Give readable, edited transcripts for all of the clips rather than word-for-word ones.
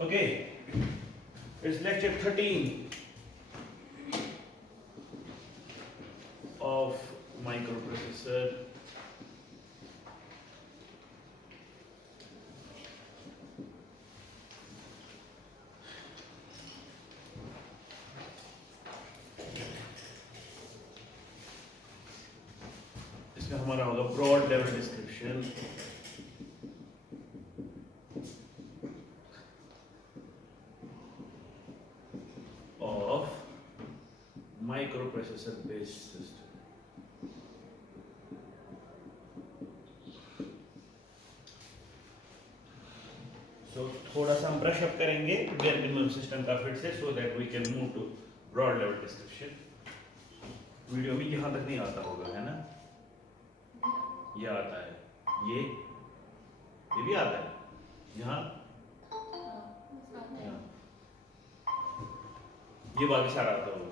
Okay, it's lecture 13 of microprocessor. इसमें हमारा होगा broad level description of microprocessor based system. So थोड़ा सा हम ब्रश अप करेंगे bare minimum सिस्टम का फिर से so that we can move to broad level description. Video में यहाँ तक नहीं आता होगा, है ना? ये आता है, ये भी आता है, यहाँ ये बाकी सारा आता होगा.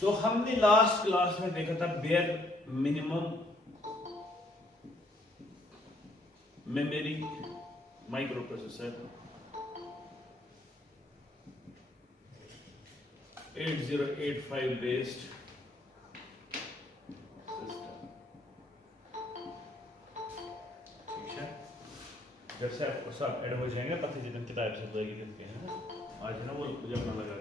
तो हमने लास्ट क्लास में देखा था bare minimum memory microprocessor 8085 based system. ठीक है, जब से आपको सब ऐड हो जाएंगे पता चलेगा किताब से लगेगी कितने हैं. आज है ना वो जब ना लगा.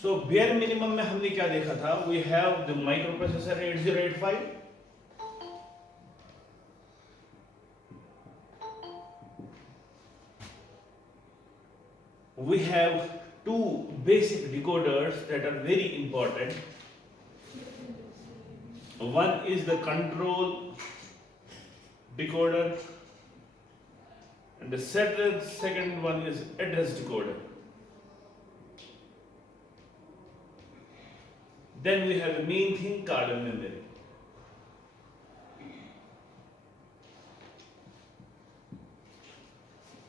So bare minimum में हमने क्या देखा था? We have the microprocessor 8085. We have two basic decoders that are very important. One is the control decoder and the second one is address decoder. Then we have the main thing called memory.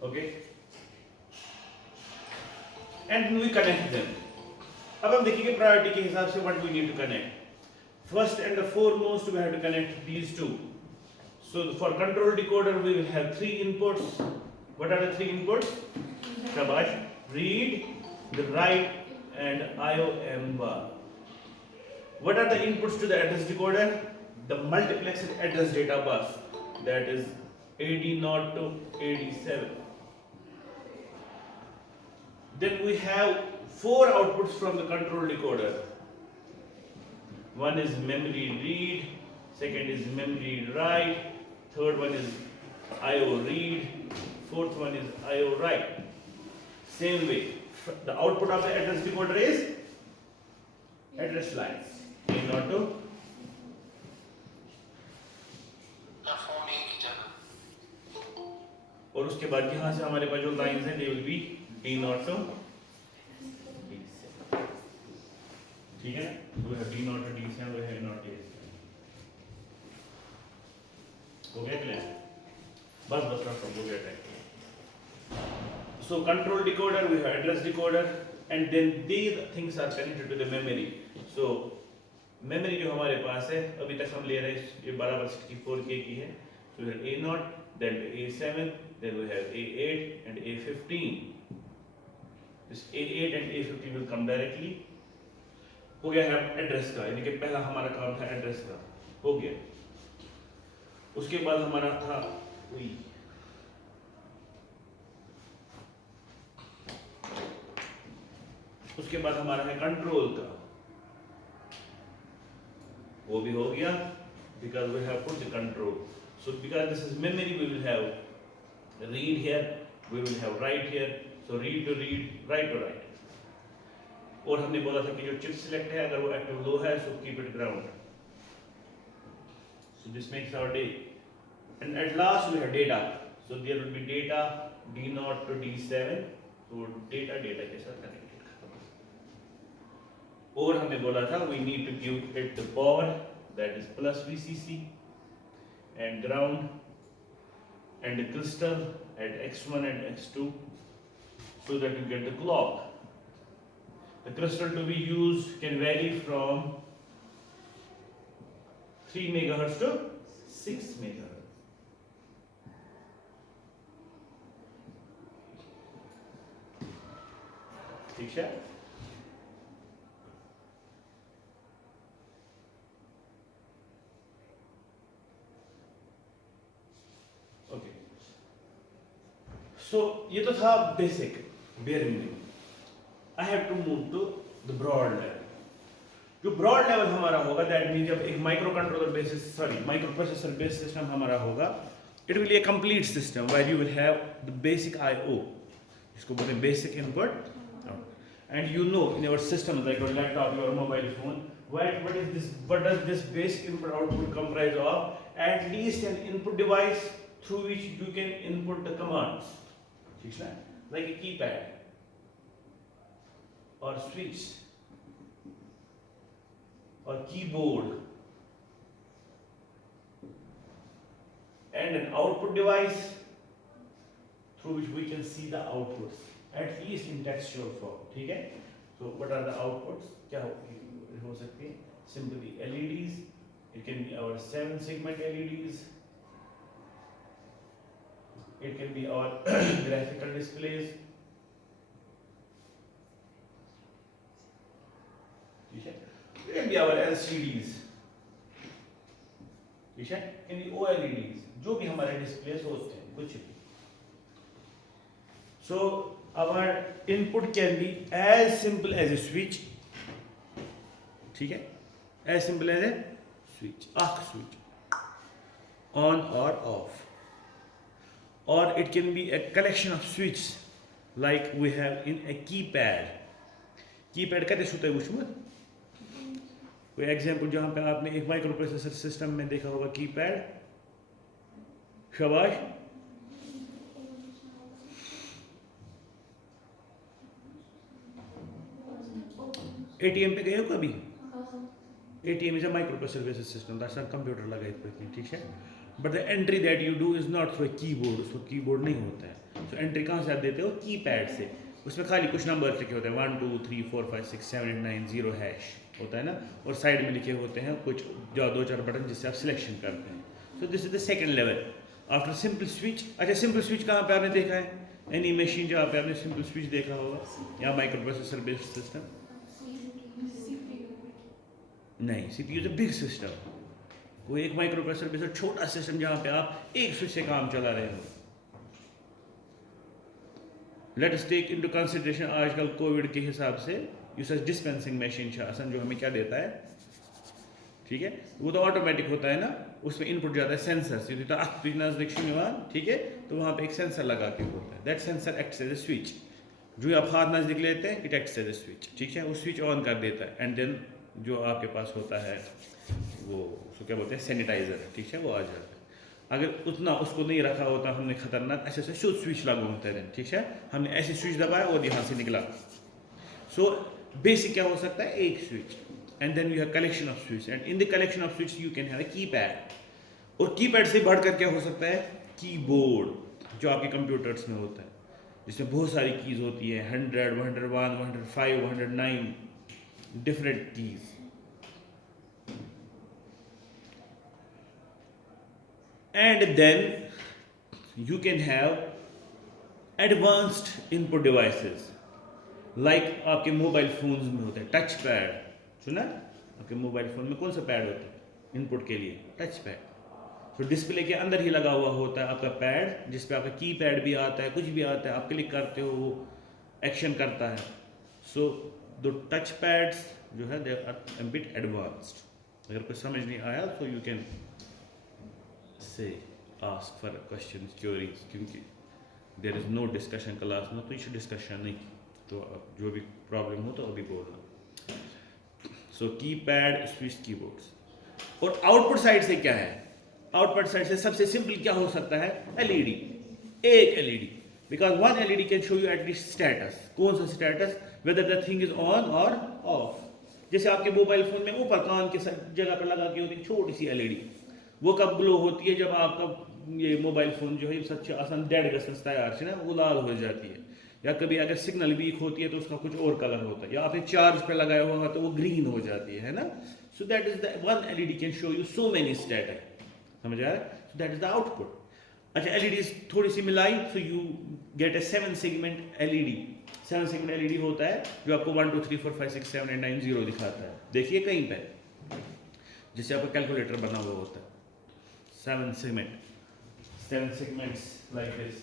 Okay, and we connect them. अब हम देखेंगे priority के हिसाब से what we need to connect. First and the foremost we have to connect these two. So for control decoder we will have three inputs. What are the three inputs? Shabash. Read, the write and IOM bar. What are the inputs to the address decoder? The multiplexed address data bus, that is AD0 to AD7. Then we have four outputs from the control decoder. One is memory read, second is memory write, third one is IO read, fourth one is IO write. Same way, the output of the address decoder is address lines. A0 to और उसके बाद यहाँ से हमारे पास जो lines हैं they will be D0 to D7. ठीक है ना? वो है D0 to D7, वो है A0 to A7. हो गया क्लियर? बस हो गया type. So control decoder, we have address decoder, and then these things are connected to the memory. So memory जो हमारे पास है अभी तक हम ले रहे हैं ये 12/64K की है. So we have A0, then A7, then we have A8 and A15. This A8 and A15 will come directly. हो गया है एड्रेस का, यानी कि पहला हमारा काम था एड्रेस का, हो गया. उसके बाद हमारा था उसके बाद हमारा है कंट्रोल का, वो भी हो गया because we have put the control. So because this is memory we will have read here, we will have write here. So read to read, write to write. और हमने बोला था कि जो चिप सिलेक्ट है अगर वो एक्टिव लो है so keep it ground. So this makes our day. And at last we have data. So there will be data D0 to D7. So data के साथ connected. और हमने बोला था we need to give it the power, that is plus VCC, and ground and the crystal at x1 and x2 so that you get the clock. The crystal to be used can vary from 3 megahertz to 6 megahertz. ठीक है। Okay, सो ये तो था basic bare meaning. I have to move to the broad level. जो broad level हमारा होगा, that mean जब एक microcontroller basis microprocessor based system हमारा होगा, it will be a complete system where you will have the basic IO, इसको बोलते हैं basic input, and you know in your system like your laptop, your mobile phone, what does this basic input output comprise of? At least an input device through which you can input the commands, ठीक है, like a keypad or switch or keyboard, and an output device through which we can see the outputs, at least in textual form, ठीक है। So what are the outputs? क्या हो सकती है? Simply LEDs, it can be our 7 segment LEDs, it can be our graphical displays, ठीक है, it can be our LCDs, ठीक है, it can be OLEDs, जो भी हमारे डिस्प्लेस होते हैं, कुछ भी। So our input can be as simple as a switch, ठीक है, as simple as a switch, switch, on or off, or it can be a collection of switches like we have in a keypad. Keypad कैसे होता है वुचमुत? कोई example जहाँ पे आपने एक माइक्रो प्रोसेसर सिस्टम में देखा होगा कीपैड, शाबाश, ATM पे गए हो कभी? ATM is a microprocessor based system, that's not computer लगा इस पर, ठीक है, but the entry that you do is not through a keyboard, उसको कीबोर्ड नहीं होता है। so entry कहाँ से आप देते हो? कीपैड से। उसमें खाली कुछ नंबर लिखे होते हैं 1 2 3 4 5 6 7 8 9 0 हैश होता है ना, और साइड में लिखे होते हैं कुछ जो 2-4 बटन जिससे आप सिलेक्शन करते हैं। so this is the second level after simple switch। अच्छा, सिंपल स्विच कहाँ पे आपने देखा है? एनी मशीन जहाँ पे आपने सिंपल स्विच देखा होगा या माइक्रो प्रोसेसर बेस्ड सिस्टम? नहीं, CPU is a big system. वो एक माइक्रो प्रोसेसर बेस्ड छोटा सिस्टम जहाँ पे आप एक स्विच से काम चला रहे हो। Let us take into consideration आजकल कोविड के हिसाब से यूस डिस्पेंसिंग मशीन जो हमें क्या देता है, ठीक है, वो तो ऑटोमेटिक होता है ना, उसमें इनपुट जाता है सेंसर से, ठीक है, तो वहाँ पे एक सेंसर लगा के होता है, that sensor acts as a switch, जो आप हाथ नजदीक लेते हैं it acts as a switch, ठीक है, वो स्विच ऑन कर देता है, एंड देन जो आपके पास होता है वो उसको क्या बोलते हैं, सैनिटाइजर, ठीक है, वो आ जाता है। अगर उतना उसको नहीं रखा होता हमने खतरनाक, ऐसे ऐसे शुद्ध स्विच लागू होते हैं, ठीक है, हमने ऐसे स्विच दबाया और यहाँ से निकला। सो बेसिक क्या हो सकता है? एक switch, and then you have collection of switch, and in the collection of switch you can have a keypad, और कीपैड से बढ़कर क्या हो सकता है? कीबोर्ड, जो आपके कंप्यूटर्स में होता है, जिसमें बहुत सारी कीज होती है, 100 101 105 109 different keys, and then you can have advanced input devices like आपके मोबाइल फोन्स में होता है टच पैड, सुना? आपके मोबाइल फोन में कौन सा पैड होता है इनपुट के लिए? Touch pad. तो डिस्प्ले के अंदर ही लगा हुआ होता है आपका पैड, जिसपे आपका की पैड भी आता है, कुछ भी आता है, आप क्लिक करते हो वो एक्शन करता है। सो द टच पैड्स जो है they are a bit advanced. अगर कुछ समझ नहीं आया तो you can say ask for questions, queries, क्योंकि there is no discussion class में, तो इशू डिस्कशन नहीं, तो जो भी प्रॉब्लम हो तो अभी बोलना। सो कीपैड, स्विच, कीबोर्ड्स। और आउटपुट साइड से क्या है? आउटपुट साइड से सबसे सिंपल क्या हो सकता है? एलईडी, एक LED, because one LED can show you at least status. कौन सा status? Whether the thing is on और ऑफ। जैसे आपके मोबाइल फोन में ऊपर कान के जगह पर लगा के होती है छोटी सी एलईडी, वो कब ग्लो होती है? जब आपका ये मोबाइल फोन जो है सच्चे आसान डेड गसन तैयार से ना वो लाल हो जाती है, या कभी अगर सिग्नल वीक होती है तो उसका कुछ और कलर होता है, या आपने चार्ज पे लगाया हुआ तो वो ग्रीन हो जाती है ना। सो that is the one LED can show you so many status, समझ आया? सो दैट इज द आउटपुट। अच्छा LEDs थोड़ी सी मिलाई तो you get A 7 segment LED। 7 segment LED होता है जो आपको 1 2 3 4 5 6 7 8 9 0 दिखाता है, देखिए कहीं पे जैसे आपका कैलकुलेटर बना हुआ होता है। 7 सेगमेंट्स लाइक दिस,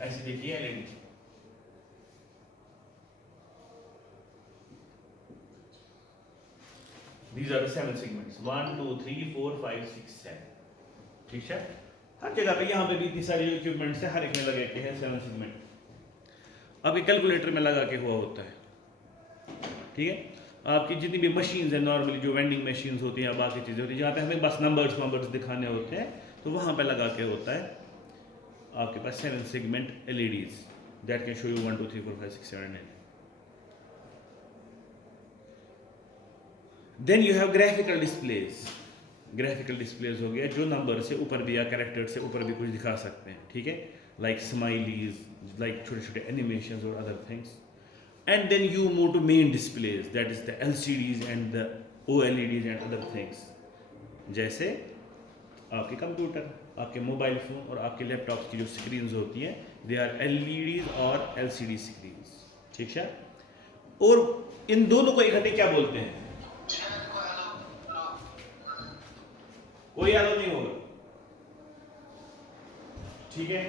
ऐसे देखिए LED। These are the 7 segments 1 2 3 4 5 6 7, ठीक है। हर जगह पे यहाँ पे भी इतनी सारी इक्विपमेंट्स है, हर एक में लगे के हैं 7 सेगमेंट। आपके कैलकुलेटर में लगा के हुआ होता है, ठीक है। आपकी जितनी भी मशीन्स है नॉर्मली जो वेंडिंग मशीन्स होती हैं या बाकी चीज़ें होती हैं जहाँ पे हमें बस नंबर्स दिखाने होते हैं तो वहाँ पे लगा के होता है आपके पास 7 segment LEDs that can show you 1 2 3 4 5 6 7 8। Then you have graphical displays. Graphical displays हो गया जो नंबर से ऊपर भी या कैरेक्टर से ऊपर भी कुछ दिखा सकते हैं, ठीक है, लाइक स्माइलीज, लाइक छोटे छोटे एनिमेशंस और other things. And then you move to main displays that is the LCDs and the OLEDs and other things, जैसे आपके कंप्यूटर, आपके मोबाइल फ़ोन और आपके लैपटॉप्स की जो स्क्रीन्स होती हैं दे आर LEDs और LCD स्क्रीन्स, ठीक है। और इन दोनों को इकट्ठे क्या बोलते हैं? कोई आलो नहीं होगा, ठीक है।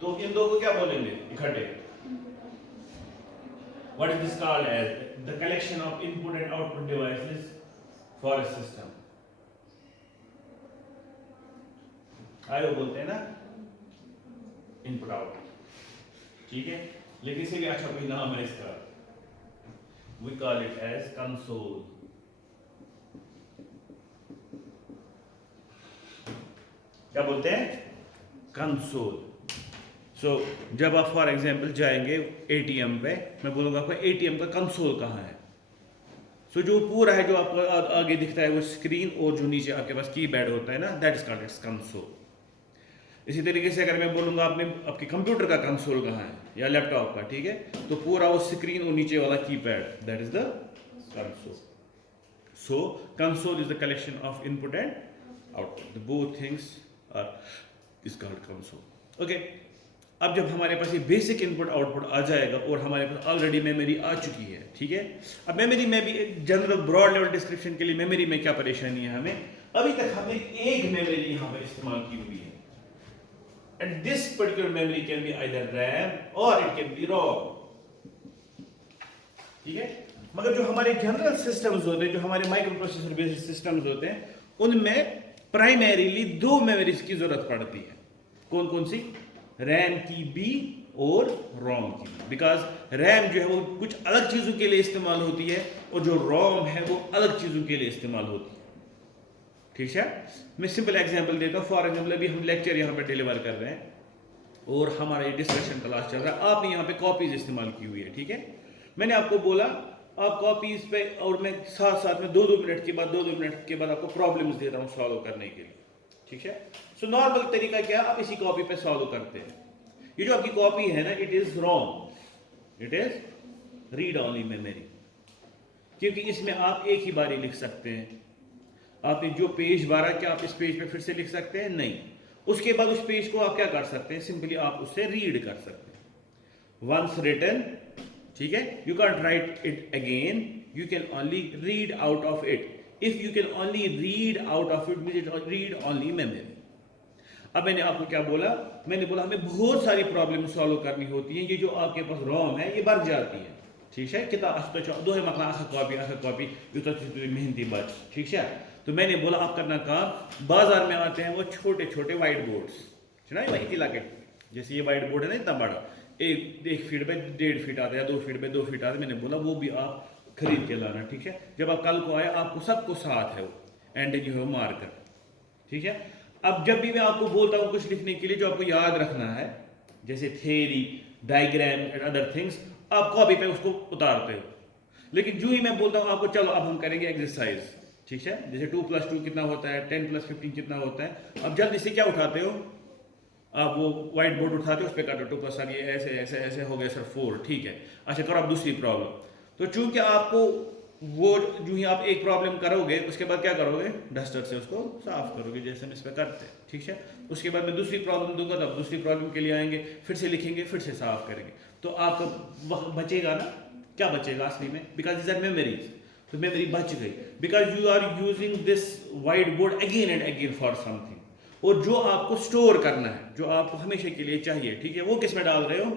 तो इन दो को क्या बोलेंगे इकट्ठे? What is this called as? The collection of input and output devices for a system. आयो बोलते हैं ना इनपुट आउटपुट, ठीक है। लेकिन इसे भी अच्छा कोई नाम है इसका, we call it as console। क्या बोलते हैं? कंसोल। सो जब आप फॉर एग्जांपल जाएंगे ATM पे, मैं बोलूँगा आपको ATM का कंसोल कहाँ है। सो जो पूरा है जो आपको आगे दिखता है वो स्क्रीन और जो नीचे आपके पास कीपैड होता है ना, that is called its console. इसी तरीके से अगर मैं बोलूँगा आपके कंप्यूटर का कंसोल कहाँ है या लैपटॉप का, ठीक है, तो पूरा वो स्क्रीन और नीचे वाला keypad, that is the console. So console is the collection of input and output, the both things are is called console. Okay, अब जब हमारे पास ये बेसिक इनपुट आउटपुट आ जाएगा और हमारे पास ऑलरेडी मेमोरी आ चुकी है, ठीक है। अब मेमोरी में भी जनरल ब्रॉड लेवल डिस्क्रिप्शन के लिए मेमोरी में क्या परेशानी है हमें, अभी तक हमने एक मेमोरी यहाँ पर इस्तेमाल की हुई है, and this particular memory can be either RAM और इट कैन बी रोम, ठीक है। मगर जो हमारे जनरल सिस्टम्स होते हैं, जो हमारे माइक्रो प्रोसेसर बेस्ड सिस्टम्स होते हैं, उनमें प्राइमरीली दो मेमोरीज की जरूरत पड़ती है। कौन कौन सी? रैम की भी और रोम की भी, बिकॉज रैम जो है वो कुछ अलग चीज़ों के लिए इस्तेमाल होती है और जो रोम है वो अलग चीज़ों के लिए इस्तेमाल होती है, ठीक है। मैं सिंपल एग्जांपल देता हूँ। फॉर एग्जांपल अभी हम लेक्चर यहाँ पे डिलीवर कर रहे हैं और हमारा ये डिस्कशन क्लास चल रहा है, आपने यहाँ पे कॉपीज इस्तेमाल की हुई है, ठीक है। मैंने आपको बोला आप कॉपीज पे, और मैं साथ साथ में 2-2 मिनट के बाद 2-2 मिनट के बाद आपको प्रॉब्लम्स देता हूँ सॉल्व करने के लिए, ठीक है। सो नॉर्मल तरीका क्या, आप इसी कॉपी पे सॉल्व करते हैं। ये जो आपकी कॉपी है ना, it is ROM, it is read only memory, क्योंकि इसमें आप एक ही बारी लिख सकते हैं। आपने जो पेज 12 क्या आप इस पेज पे फिर से लिख सकते हैं? नहीं। उसके बाद उस पेज को आप क्या कर सकते हैं? सिंपली आप उससे रीड कर सकते हैं। वंस रिटन, ठीक है, you can write it again, you can only read out of it. If you can only read out of it means it read only memory. अब मैंने आपको क्या बोला? मैंने बोला हमें बहुत सारी प्रॉब्लम सॉल्व करनी होती है। ये जो आपके पास रोम है ये बढ़ जाती है, ठीक है। कितना दो है मकला कॉपी ये मेहनती बच, ठीक है। तो मैंने बोला आप करना काम, बाजार में आते हैं वो छोटे छोटे वाइट बोर्ड्स, सुना है वही इलाके, जैसे ये वाइट बोर्ड है ना इतना बड़ा, एक फीट पे 1.5 फीट आता है, 2 फीट पे 2 फीट आता है। मैंने बोला वो भी आप खरीद के लाना, ठीक है। जब आप कल को आए आपको सबको साथ है वो एंड यू हैव मार्कर, ठीक है। अब जब भी मैं आपको बोलता हूँ कुछ लिखने के लिए जो आपको याद रखना है, जैसे theory, diagram and other things, आप कॉपी पे उसको उतारते हो। लेकिन जो ही मैं बोलता हूँ आपको चलो अब हम करेंगे एक्सरसाइज, ठीक है, जैसे 2 + 2 कितना होता है, 10 + 15 कितना होता है। अब जल्दी से क्या उठाते हो आप? वो व्हाइट बोर्ड उठाते हो, उस पर काटो 2 + ये ऐसे ऐसे ऐसे हो गया सर 4, ठीक है। अच्छा करो अब दूसरी प्रॉब्लम। तो चूंकि आपको वो जो ही आप एक प्रॉब्लम करोगे उसके बाद क्या करोगे, डस्टर से उसको साफ करोगे जैसे हम इस पर करते हैं, ठीक है। उसके बाद मैं दूसरी प्रॉब्लम दूंगा तब दूसरी प्रॉब्लम के लिए आएंगे, फिर से लिखेंगे, फिर से साफ करेंगे, तो आपका वक्त बचेगा ना। क्या बचेगा असली में, बिकॉज इज आर मेमोरीज, तो मेमोरी बच गई, because you are using this white board again and again for something. और जो आपको स्टोर करना है, जो आपको हमेशा के लिए चाहिए, ठीक है, वो किस में डाल रहे हो,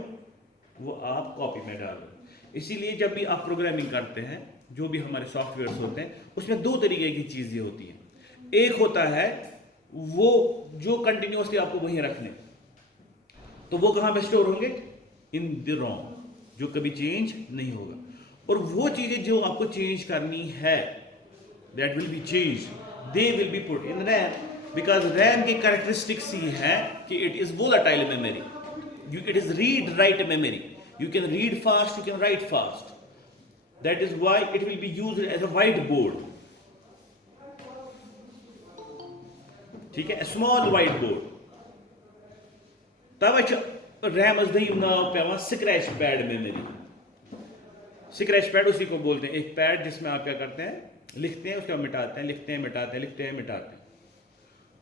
वो आप कॉपी में डाल रहे हो। इसीलिए जब भी आप प्रोग्रामिंग करते हैं, जो भी हमारे सॉफ्टवेयर होते हैं, उसमें दो तरीके की चीज़ें होती हैं। एक होता है वो जो कंटिन्यूसली आपको वहीं रखने, तो वो कहाँ पे स्टोर होंगे, इन द रोम, जो कभी चेंज नहीं होगा। और वो चीज़ें जो आपको चेंज करनी है, that will B change, they will be put in RAM, because RAM की कैरेक्टरिस्टिक्स ही है कि it is volatile memory, it is read write memory, you can read fast, you can write fast, that is why it will be used as a whiteboard, ठीक है, small white board. तब RAM नाव पे scratch pad memory, scratch pad उसी को बोलते हैं, एक pad जिसमें आप क्या करते हैं, लिखते हैं, उसके बाद मिटाते हैं, लिखते हैं, मिटाते हैं, लिखते हैं, मिटाते हैं।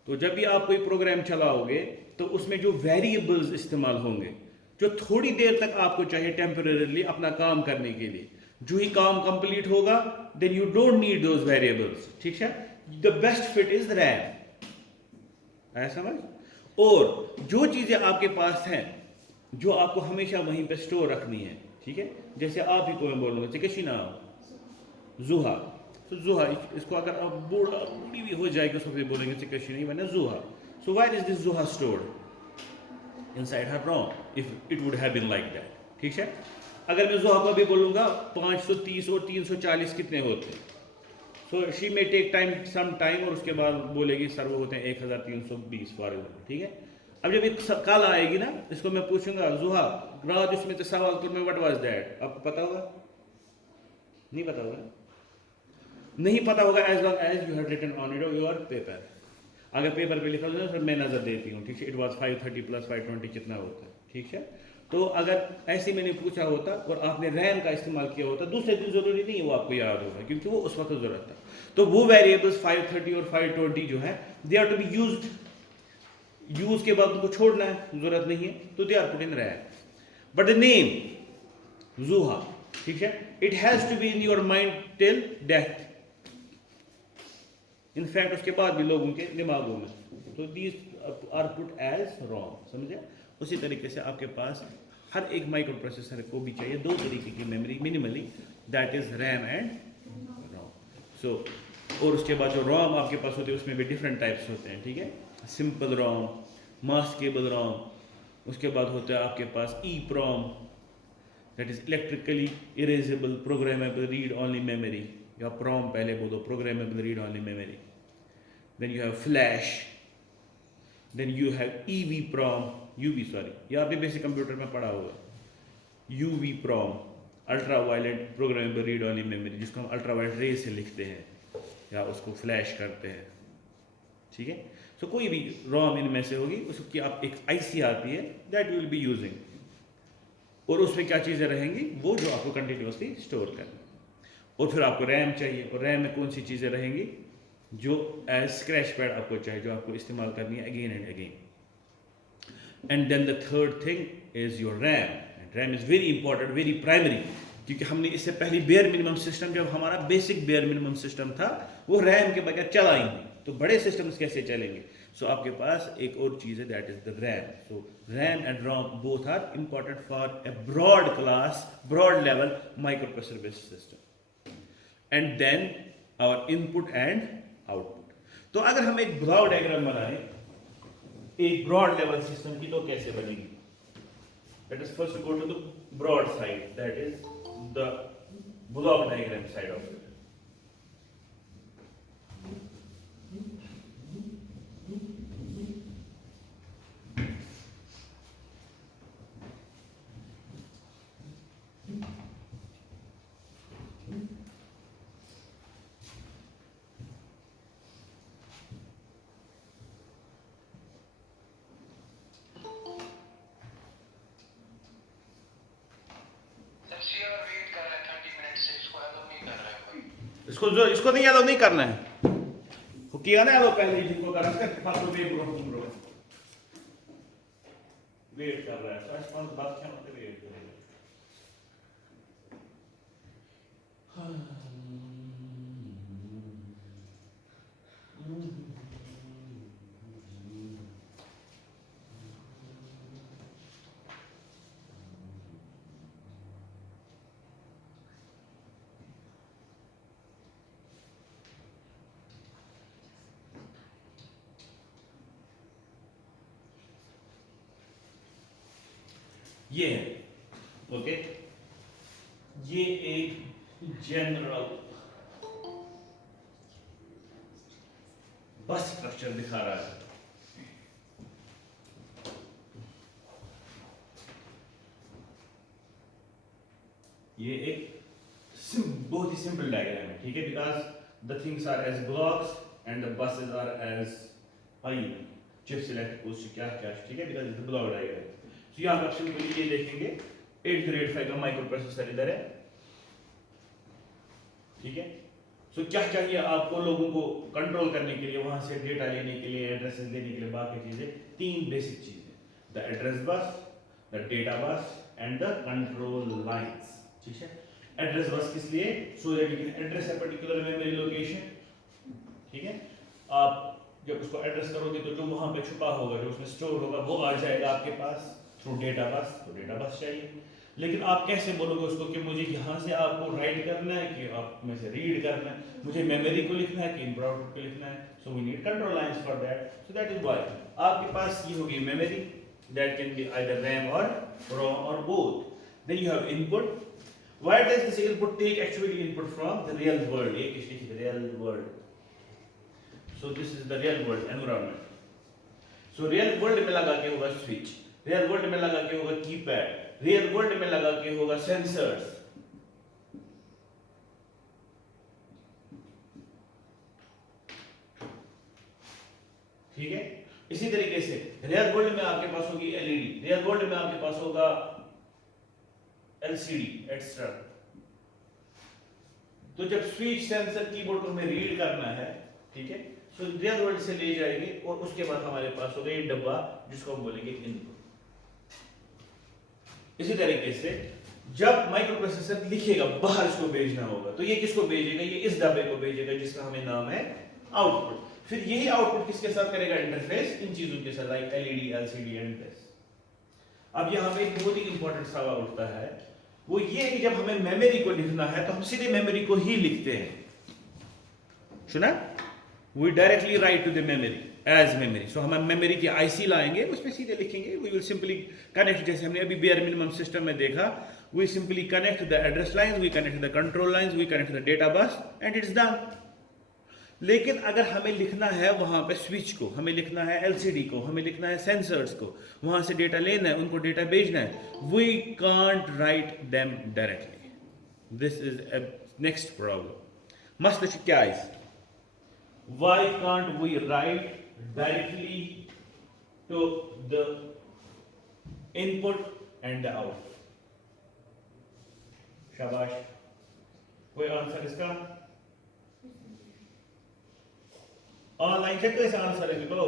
तो जब भी आप कोई प्रोग्राम चलाओगे तो उसमें जो वेरिएबल्स इस्तेमाल होंगे, जो थोड़ी देर तक आपको चाहिए टेम्परेरीली अपना काम करने के लिए, जो ही काम कंप्लीट होगा then you don't need those variables, ठीक है। The best fit is RAM, है समझ। और जो चीजें आपके पास हैं जो आपको हमेशा वहीं पे स्टोर रखनी है, ठीक है, जैसे आप ही को मैं बोलूंगा चिकशी ना जुहा, तो जुहा, इसको अगर आप बूढ़ी भी हो जाएगी उसको फिर बोलेंगे चिकशी नहीं बना जुहा। So where is this Juha stored, inside her ROM, if it would have been like that, ठीक है। अगर मैं जुहा को भी बोलूंगा 530 और 340 कितने होते हैं, so she may take time some time, और उसके बाद बोलेगी सर वो होते हैं 1320 फॉर एग्जाम्पल, ठीक है। अब जब एक कल आएगी ना, इसको मैं पूछूंगा जुहा राज इसमें तो सवाल तुम में व्हाट वाज दैट, आपको पता होगा, नहीं पता होगा, नहीं पता होगा, as long as you have written on it your paper. अगर पेपर पे लिखा होता है फिर मैं नजर देती हूँ, ठीक है, इट वाज 530 प्लस 520 कितना होता है, ठीक है। तो अगर ऐसे मैंने पूछा होता और आपने रैम का इस्तेमाल किया होता, दूसरे दिन जरूरी नहीं है वो आपको याद होगा, क्योंकि वो उस वक्त जरूरत था। तो वो वेरिएबल्स 530 और 520 जो है, they are to be used, use के बाद उनको छोड़ना है, जरूरत नहीं है, तो they are put in RAM. But the name Juha, ठीक है, it has to be in your mind till death, in fact उसके बाद भी लोगों के दिमागों में, तो these are put as ROM, समझे। उसी तरीके से आपके पास हर एक माइक्रो प्रोसेसर को भी चाहिए दो तरीके की memory minimally, that is RAM and ROM. So और उसके बाद जो रोम आपके पास होती है उसमें भी डिफरेंट टाइप्स होते हैं, ठीक है, सिंपल रोम, मास्केबल रोम, उसके बाद होता है आपके पास E PROM, that is electrically erasable programmable read only memory, या प्रोम पहले बोलो, programmable read only memory. then you have flash, then you have EVPROM, UV sorry, ये आपने बेसिक कंप्यूटर में पढ़ा होगा, UVPROM, ultra violet programmable read only memory, जिसको हम अल्ट्रा वायलेट रे से लिखते हैं या उसको फ्लैश करते हैं, ठीक है। सो कोई भी रोम इनमें से होगी, उसकी आप एक आईसी आती है that you will be using, और उसमें क्या चीज़ें रहेंगी, वो जो आपको कंटिन्यूसली स्टोर करना। और फिर आपको रैम चाहिए, और रैम में कौन सी चीज़ें रहेंगी, जो एज स्क्रैच पैड आपको चाहिए, जो आपको इस्तेमाल करनी है again and again. And then the third thing is your RAM, RAM is very important, very primary, क्योंकि हमने इससे पहले बेयर मिनिमम सिस्टम, जब हमारा बेसिक बेयर मिनिमम सिस्टम था, वो रैम के बगैर चला ही नहीं, तो बड़े सिस्टम्स कैसे चलेंगे। सो आपके पास एक और चीज़ है, that is the RAM. So RAM and ROM both are important for a broad class, broad level microprocessor based system. And then our input and output. तो अगर हम एक ब्लॉक डायग्राम बनाएं एक ब्रॉड लेवल सिस्टम की, तो कैसे बनेगी। Let us first go to the broad side, that is the block diagram side of it. इसको नहीं याद नहीं करना है, वो किया ना याद पहले ही जिनको करना है फालतू वेट कर रहा है, तो आज 5 बात क्या होते वेट करेगा। ये है ओके, ये एक जनरल बस स्ट्रक्चर दिखा रहा है। ये एक बहुत ही सिंपल डायग्राम है, ठीक है, because the things are as blocks and the buses are as I chip select post क्या क्या, ठीक है, बिकॉज इट्स ब्लॉक डायग्राम। तो यहाँ पर सिंपली ये देखेंगे 885 का माइक्रो प्रोसेसर इधर है, ठीक है। सो क्या चाहिए आपको लोगों को कंट्रोल करने के लिए, वहां से डेटा लेने के लिए, एड्रेसेस देने के लिए, बाकी चीजें 3 बेसिक चीजें, the address bus, the data bus and the control lines, ठीक है। एड्रेस बस किस लिए, so that you can address a particular memory location, ठीक है। आप जब उसको एड्रेस करोगे तो जो वहां पे छुपा होगा, जो उसमें स्टोर होगा, वो आ जाएगा आपके पास थ्रू डेटा बस, तो डेटा बस चाहिए। लेकिन आप कैसे बोलोगे उसको कि मुझे यहाँ से आपको राइट करना है कि आप में से रीड करना है, मुझे मेमोरी को लिखना है कि इनपुट आउटपुट को लिखना है, so we need control lines for that. So that is why आपके पास ये होगी memory, that can be either RAM और रोम और both. Then you have input, why does this input take actually input from the real world, एक इसलिए real world, so this is the real world environment. सो real world में लगा के होगा switch, real world में लगा के होगा कीपैड, रियल वर्ल्ड में लगा के होगा सेंसर्स, ठीक है। इसी तरीके से रियल वर्ल्ड में आपके पास होगी एलईडी, रियल वर्ल्ड में आपके पास होगा एलसीडी एक्स्ट्रा। तो जब स्विच सेंसर कीबोर्ड को हमें रीड करना है, ठीक है, तो रियल वर्ल्ड से ले जाएंगे और उसके बाद हमारे पास होगा ये डब्बा जिसको हम बोलेंगे इनपुट। इसी तरीके से जब माइक्रो प्रोसेसर लिखेगा बाहर इसको भेजना होगा, तो ये किसको भेजेगा, ये इस डब्बे को भेजेगा जिसका हमें नाम है आउटपुट। फिर यही आउटपुट किसके साथ करेगा इंटरफेस, इन चीजों के साथ, like LED, LCD and this. अब यहाँ पे एक बहुत ही इंपॉर्टेंट सवाल उठता है, वो ये है कि जब हमें मेमोरी को लिखना है तो हम सीधे मेमोरी को ही लिखते हैं, सुना, we directly write to the memory as memory. So हम मेमोरी की आईसी लाएंगे, उसमें सीधे लिखेंगे, वी विल सिंपली कनेक्ट, जैसे हमने अभी बेयर मिनिमम सिस्टम में देखा, we simply connect the address lines, we connect the control lines, we connect the data bus and it's done. लेकिन अगर हमें लिखना है वहां पे स्विच को, हमें लिखना है एलसीडी को, हमें लिखना है सेंसर्स को, वहां से डेटा लेना है, उनको डेटा भेजना है, we can't write them directly, this is a next problem. मसला क्या है, why can't we write directly to the input and the output? शाबाश, कोई आंसर इसका, ऑनलाइन चेक कैसे आंसर है बोलो।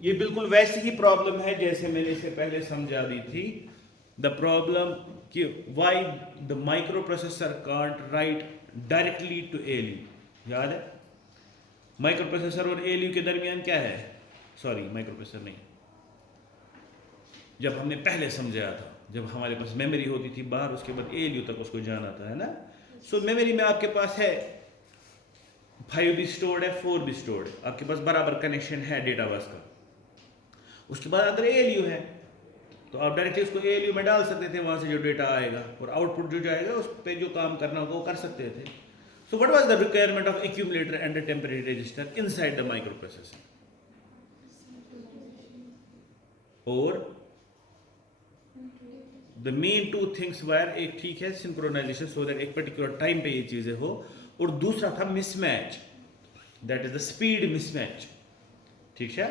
ये बिल्कुल वैसी ही प्रॉब्लम है जैसे मैंने इसे पहले समझा दी थी, द प्रॉब्लम कि why the microprocessor can't write directly to ALU, याद है माइक्रो प्रोसेसर और ALU के दरमियान क्या है, सॉरी माइक्रो प्रोसेसर नहीं, जब हमने पहले समझाया था, जब हमारे पास मेमोरी होती थी बाहर, उसके बाद ALU तक उसको जाना था, है ना। सो मेमोरी में आपके पास है 5 भी स्टोर्ड है, 4 भी स्टोर्ड है, आपके पास बराबर कनेक्शन है डेटा बस का। उसके बाद अगर ALU है तो आप डायरेक्टली उसको ALU में डाल सकते थे, वहां से जो डेटा आएगा और आउटपुट जो जाएगा उस पर जो काम करना होगा वो कर सकते थे। So what was the requirement of accumulator and a temporary register inside the micro processor, और द मेन 2 थिंग्स वर, एक ठीक है सिंक्रोनाइजेशन, सो दैट एक पर्टिकुलर टाइम पे ये चीजें हो, और दूसरा था mismatch, that is the speed mismatch, ठीक है,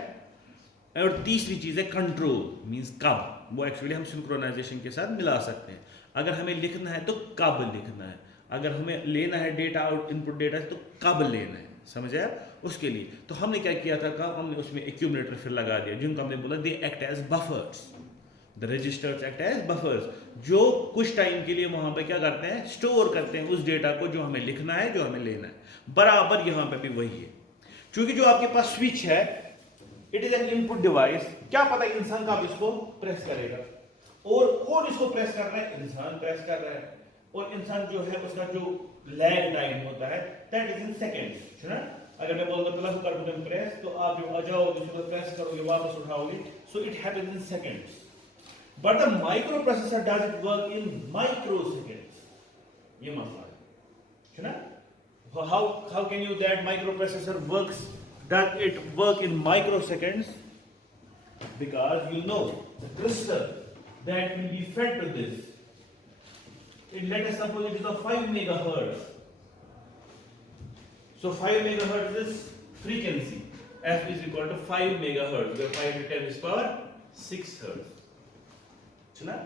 और तीसरी चीज है कंट्रोल, मींस कब वो एक्चुअली हम सिंक्रोनाइजेशन के साथ मिला सकते हैं। अगर हमें लिखना है तो कब लिखना है, अगर हमें लेना है डेटा आउट इनपुट डेटा तो कब लेना है, समझ आया? उसके लिए तो हमने क्या किया था, काम हमने उसमें एक्यूमुलेटर फिर लगा दिया, जिनको हमने बोला they act as buffers, the registers act as buffers, जो कुछ टाइम के लिए वहां पे क्या करते हैं, स्टोर करते हैं उस डेटा को जो हमें लिखना है, जो हमें लेना है। बराबर यहाँ पे भी वही है, क्योंकि जो आपके पास स्विच है it is an input device, क्या पता इंसान कब इसको प्रेस करेगा, और कौन इसको प्रेस कर रहा है, इंसान प्रेस कर रहा है, और इंसान जो है उसका जो लैग टाइम होता है दैट इज इन सेकंड्स, है ना? अगर मैं बोलूंगा प्लस कर बटन प्रेस, तो आप जो आ जाओगे उसको प्रेस करोगे वापस उठाओगे, so it happens in seconds, but the micro processor does it work in micro seconds, ये मसला है ना? How can you that microprocessor does it work in microseconds? Because you know the crystal that will be fed to this, let us suppose it is of 5 megahertz. So 5 megahertz is frequency, f is equal to 5 megahertz, where 5 to 10 is power 6 hertz, सुना?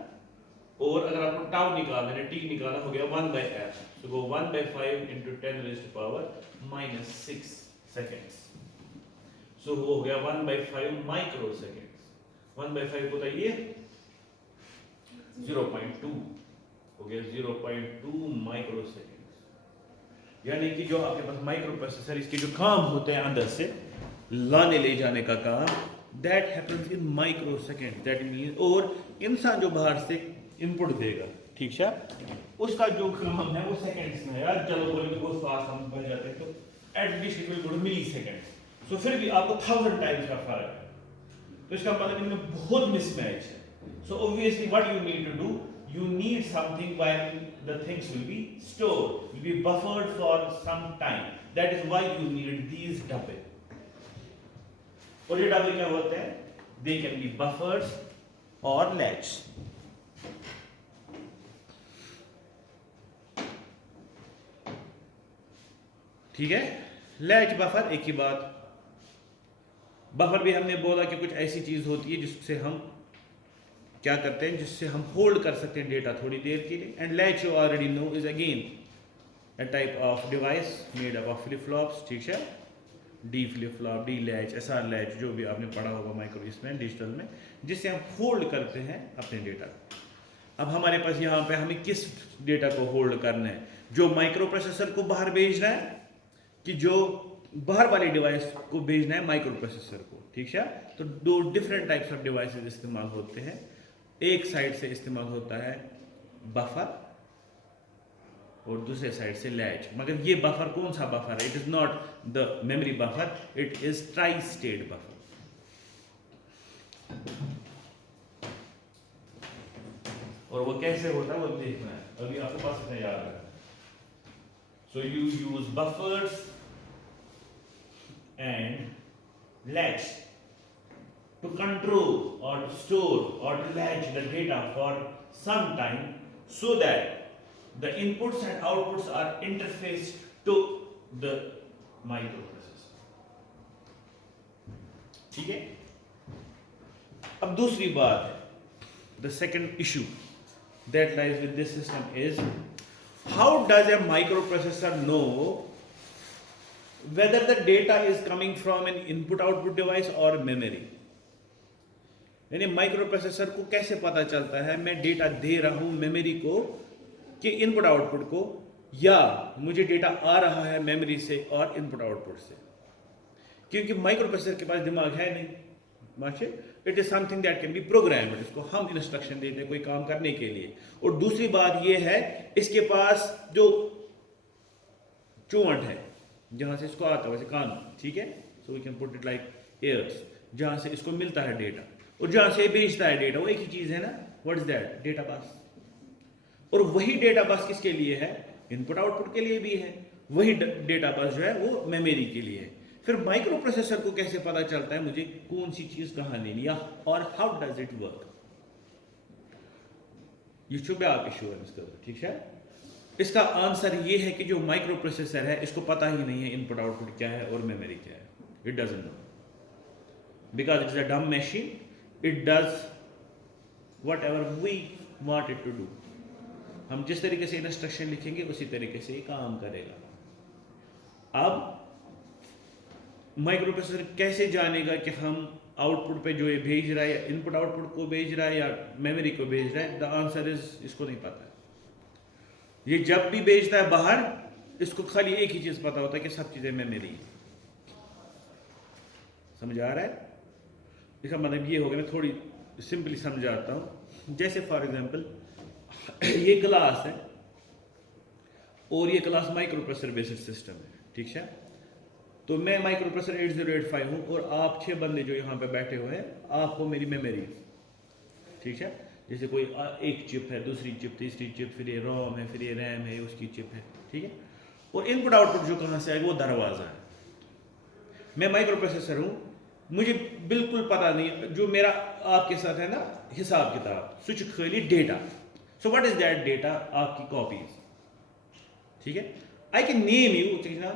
और अगर आपको tau निकालना है, T निकालना, हो गया 1 by f, so go 1 by 5 into 10 raised to power minus 6 seconds, so वो हो गया 1 by 5 microseconds, 1 by 5 होता है ये 0.2, हो गया 0.2 microseconds, यानी कि जो आपके पास माइक्रो प्रोसेसर इसके जो काम होते हैं अंदर से लाने ले जाने का काम, that happens in microseconds, that means, और इंसान जो बाहर से इनपुट देगा, ठीक है, उसका जो काम है वो सेकंड्स में, यार चलो बोलेंगे बहुत फास्ट हम बढ़ जाते हैं, तो at least it will go to milli seconds, so फिर भी आपको 1000 टाइम्स का फर्क है, तो इसका मतलब इनमें बहुत मिसमैच है। So obviously what you need to do, you need something while the things will be stored, will be buffered for some time, that is why you need these double, और ये double क्या होते हैं, they can be buffers or latch, ठीक है? Latch buffer एक ही बात, buffer भी हमने बोला कि कुछ ऐसी चीज होती है जिससे हम क्या करते हैं, जिससे हम होल्ड कर सकते हैं डेटा थोड़ी देर के लिए, and latch you already know is again a type of device made up of flip flops, ठीक है, D flip flop, D latch, S R latch, जो भी आपने पढ़ा होगा माइक्रो इसमें डिजिटल में, जिससे हम होल्ड करते हैं अपने डेटा। अब हमारे पास यहाँ पे हमें किस डेटा को होल्ड करना है, जो माइक्रो प्रोसेसर को बाहर भेजना है कि जो बाहर वाले डिवाइस को भेजना है माइक्रो प्रोसेसर को, ठीक है? तो दो डिफरेंट टाइप्स ऑफ डिवाइसेस इस्तेमाल होते हैं, एक साइड से इस्तेमाल होता है बफर और दूसरे साइड से लैच, मगर ये बफर कौन सा बफर है, it is not the memory buffer, it is tri state buffer. और वो कैसे होता है वो देखना है, अभी आपके पास इतना याद है। So you use buffers and latch to control or to store or to latch the data for some time, so that the inputs and outputs are interfaced to the microprocessor, ठीक है? अब दूसरी बात है, the second issue that lies with this system is how does a microprocessor know whether the data is coming from an input output device or memory? यानी micro processor को कैसे पता चलता है मैं डेटा दे रहा हूं मेमोरी को कि इनपुट आउटपुट को, या मुझे डेटा आ रहा है मेमोरी से और इनपुट आउटपुट से? क्योंकि माइक्रो प्रोसेसर के पास दिमाग है नहीं, माशे it is something that can B programmed, इसको हम इंस्ट्रक्शन देते हैं कोई काम करने के लिए। और दूसरी बात यह है इसके पास जो चूंट है जहां से इसको आता है वैसे कान, ठीक है, so we can put it like ears, जहां से इसको मिलता है डेटा और जहां से भेजता है डेटा, वो एक ही चीज है ना, what is that, data bus. और वही डेटा बस किसके लिए है, इनपुट आउटपुट के लिए भी है, वही डेटा बस जो है वो मेमोरी के लिए है। फिर माइक्रो प्रोसेसर को कैसे पता चलता है मुझे कौन सी चीज कहां लेनी है, और हाउ डज इट वर्क? ये शुभ आप इश्योरेंस करो, ठीक है? इसका आंसर ये है कि जो माइक्रो प्रोसेसर है इसको पता ही नहीं है इनपुट आउटपुट क्या है और मेमोरी क्या है, it doesn't know, because it is a dumb machine, it does whatever we want it to do. हम जिस तरीके से इंस्ट्रक्शन लिखेंगे उसी तरीके से ये काम करेगा। अब माइक्रो प्रोसेसर कैसे जानेगा कि हम आउटपुट पे जो ये भेज रहा है या इनपुट आउटपुट को भेज रहा है या मेमोरी को भेज रहा है? द आंसर इज इसको नहीं पता। ये जब भी भेजता है बाहर, इसको खाली एक ही चीज पता होता है कि सब चीजें मेमोरी है। समझ आ रहा है? इसका मतलब ये हो गया, मैं थोड़ी सिंपली समझाता हूँ। जैसे फॉर एग्जांपल ये क्लास है और ये class micro processor based system है, ठीक है। तो मैं माइक्रो प्रोसेसर 8085 हूँ और आप 6 बंदे जो यहाँ पे बैठे हुए हैं, आप हो मेरी मेमोरी, ठीक है। जैसे कोई एक चिप है, दूसरी चिप, तीसरी चिप, फिर ये रोम है, फिर ये रैम है, उसकी चिप है, ठीक है। और इनपुट आउटपुट जो कहाँ से आएगा वो दरवाज़ा है। मैं माइक्रो प्रोसेसर हूँ, मुझे बिल्कुल पता नहीं जो मेरा आपके साथ है ना हिसाब किताब, स्विच खाली data. So what is that data? आपकी कॉपीज, ठीक है। आई कैन नेम यू, ठीक है,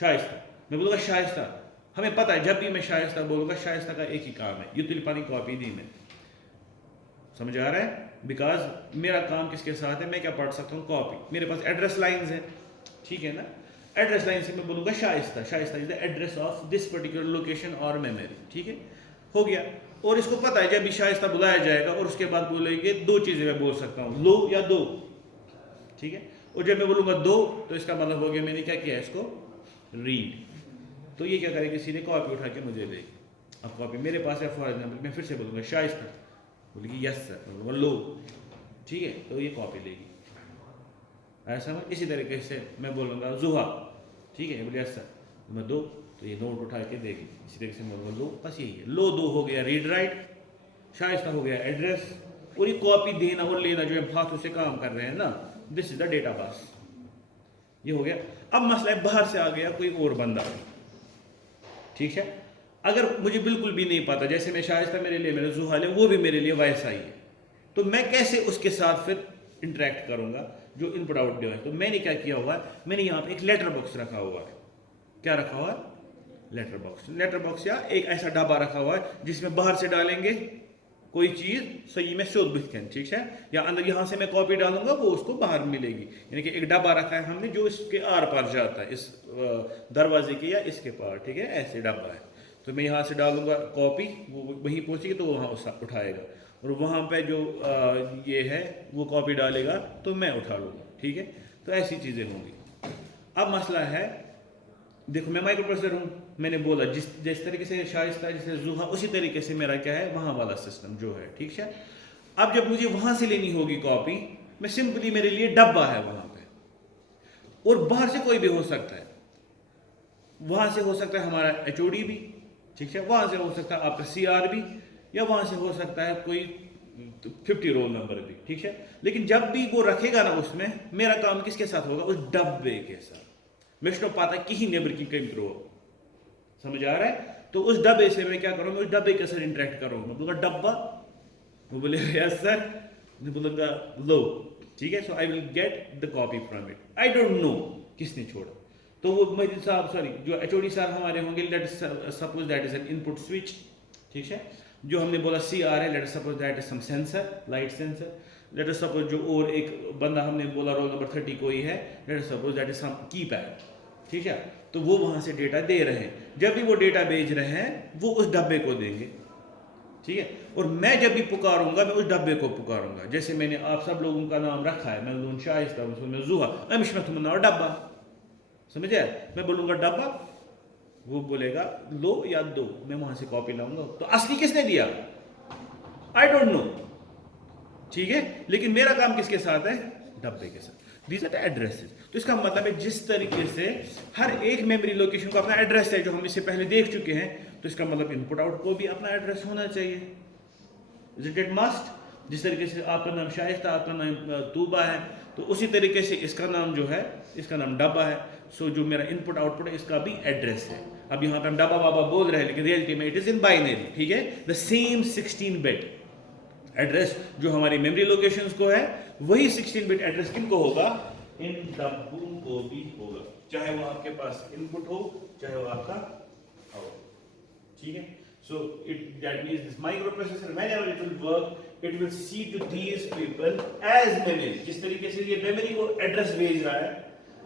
शाइस्ता। मैं बोलूँगा शाइस्ता, हमें पता है जब भी मैं शाइस्ता बोलूँगा, शाइस्ता का एक ही काम है, युतिल पानी कॉपी दी मैं। समझ आ रहा है? बिकॉज मेरा काम किसके साथ है, मैं क्या पढ़ सकता हूँ? कॉपी। मेरे पास एड्रेस लाइंस है, ठीक है ना। एड्रेस लाइन से मैं बोलूँगा Shaista, Shaista is the address of this particular location और मेमोरी, ठीक है, हो गया। और इसको पता है जब भी शाइस्ता बुलाया जाएगा और उसके बाद बोलेंगे दो चीज़ें मैं बोल सकता हूँ, लो या दो, ठीक है। और जब मैं बोलूँगा दो तो इसका मतलब हो गया मैंने क्या किया, इसको रीड। तो ये क्या करेगी, सीधे कॉपी उठा के मुझे देगी। अब कॉपी मेरे पास है, फॉर एग्जाम्पल मैं फिर से बोलूँगा शाइस्ता, बोलेगी यस सर, मैं बोलूँगा लो, ठीक है, तो ये कॉपी लेगी। ऐसा मैं इसी तरीके से मैं बोलूँगा जुहा, ठीक है, बोले यस सर, मैं दो, तो ये नोट उठा के देगी। इसी तरीके से मैं बोलूँगा लो, बस यही है। लो दो हो गया रीड राइट, शाइस्ता हो गया एड्रेस, और ये कॉपी देना और लेना जो हम हाथों से काम कर रहे हैं ना, दिस इज द डेटा बस। ये हो गया। अब मसला है बाहर से आ गया कोई और बंदा, ठीक है। अगर मुझे बिल्कुल भी नहीं पता, जैसे मैं शाइस्ता मेरे लिए, मेरे जुहाल है, वो भी मेरे लिए वैसा ही है, तो मैं कैसे उसके साथ फिर इंटरेक्ट करूंगा जो इनपुट आउट डिवाइस? तो मैंने क्या किया हुआ है, मैंने यहाँ पे एक लेटर बॉक्स रखा हुआ है। क्या रखा हुआ है? Letter box. लेटर बॉक्स या एक ऐसा डब्बा रखा हुआ है जिसमें बाहर से डालेंगे कोई चीज़ सही में शोध बिस्कन, ठीक है, या अंदर यहाँ से मैं कॉपी डालूंगा वो उसको बाहर मिलेगी। यानी कि एक डब्बा रखा है हमने जो इसके आर पार जाता है, इस दरवाजे के या इसके पार, ठीक है, ऐसे डब्बा है। तो मैं यहाँ से डालूंगा कॉपी, वो वहीं पहुँचेगी तो वो वहाँ उठाएगा, और वहाँ पे जो ये है वो कॉपी डालेगा तो मैं उठा लूँगा, ठीक है। तो ऐसी चीज़ें होंगी। अब मसला है, देखो मैं माइक्रो प्रोसेसर हूँ, मैंने बोला जिस तरीके से शाइस्ता, जैसे जुहा, उसी तरीके से मेरा क्या है वहाँ वाला सिस्टम जो है, ठीक है। अब जब मुझे वहाँ से लेनी होगी कॉपी, मैं सिंपली, मेरे लिए डब्बा है वहाँ पे, और बाहर से कोई भी हो सकता है। वहाँ से हो सकता है हमारा HOD भी, ठीक है, वहाँ से हो सकता है आपका CR भी, या वहाँ से हो सकता है कोई 50 रोल नंबर भी, ठीक है। लेकिन जब भी वो रखेगा ना उसमें, मेरा काम किसके साथ होगा? उस डब्बे के साथ। मिस्टर पाता कि ही नेबर की कहीं प्रो, समझ आ रहा है? तो उस डब्बे से मैं क्या करूँगा, उस डब्बे के साथ इंटरेक्ट करूँगा। मैं बोलूँगा डब्बा, वो बोलेगा यस सर, मैं बोलूँगा लो, ठीक है। So I will get the copy from it. I don't know किसने छोड़ा, तो वो मेरे साहब, सॉरी, जो HOD सर हमारे होंगे, let suppose that is an input switch, ठीक है। जो हमने बोला CR है, let suppose that is some sensor, light sensor. Let suppose जो और एक बंदा हमने बोला रोल नंबर 30 कोई है, let suppose that is some keypad, ठीक है। तो वो वहाँ से डेटा दे रहे हैं, जब भी वो डेटा भेज रहे हैं वो उस डब्बे को देंगे, ठीक है। और मैं जब भी पुकारूंगा मैं उस डब्बे को पुकारूंगा। जैसे मैंने आप सब लोगों का नाम रखा है, मैं बोलूँ शाइस्ता, मैं जुहा, मैं डब्बा, समझे? मैं बोलूँगा डब्बा, वो बोलेगा लो या दो, मैं वहाँ से कॉपी लाऊंगा। तो असली किसने दिया? आई डोंट नो, ठीक है। लेकिन मेरा काम किसके साथ है? डब्बे के साथ। These are the addresses. तो इसका मतलब है जिस तरीके से हर एक मेमोरी लोकेशन का अपना एड्रेस है, जो हम इससे पहले देख चुके हैं, तो इसका मतलब इनपुट आउट को भी अपना एड्रेस होना चाहिए। Is it must? जिस तरीके से आपका नाम शाइस्ता, आपका नाम तूबा है, तो उसी तरीके से इसका नाम जो है, इसका नाम डब्बा है। सो जो मेरा इनपुट आउटपुट है, इसका भी एड्रेस है। अब यहाँ पे हम डब्बा बाबा बोल रहे हैं, लेकिन रियलिटी में इट इज इन बाइनरी, ठीक है। द सेम 16 बिट एड्रेस जो हमारी मेमोरी लोकेशंस को है, वही 16 बिट एड्रेस किनको होगा? इन डब्बों को भी होगा, चाहे वो आपके पास इनपुट हो, चाहे वो आपका आउट, ठीक है। So that means this microprocessor, whenever it will work, it will see to these people as memory. जिस तरीके से ये memory को address भेज रहा है,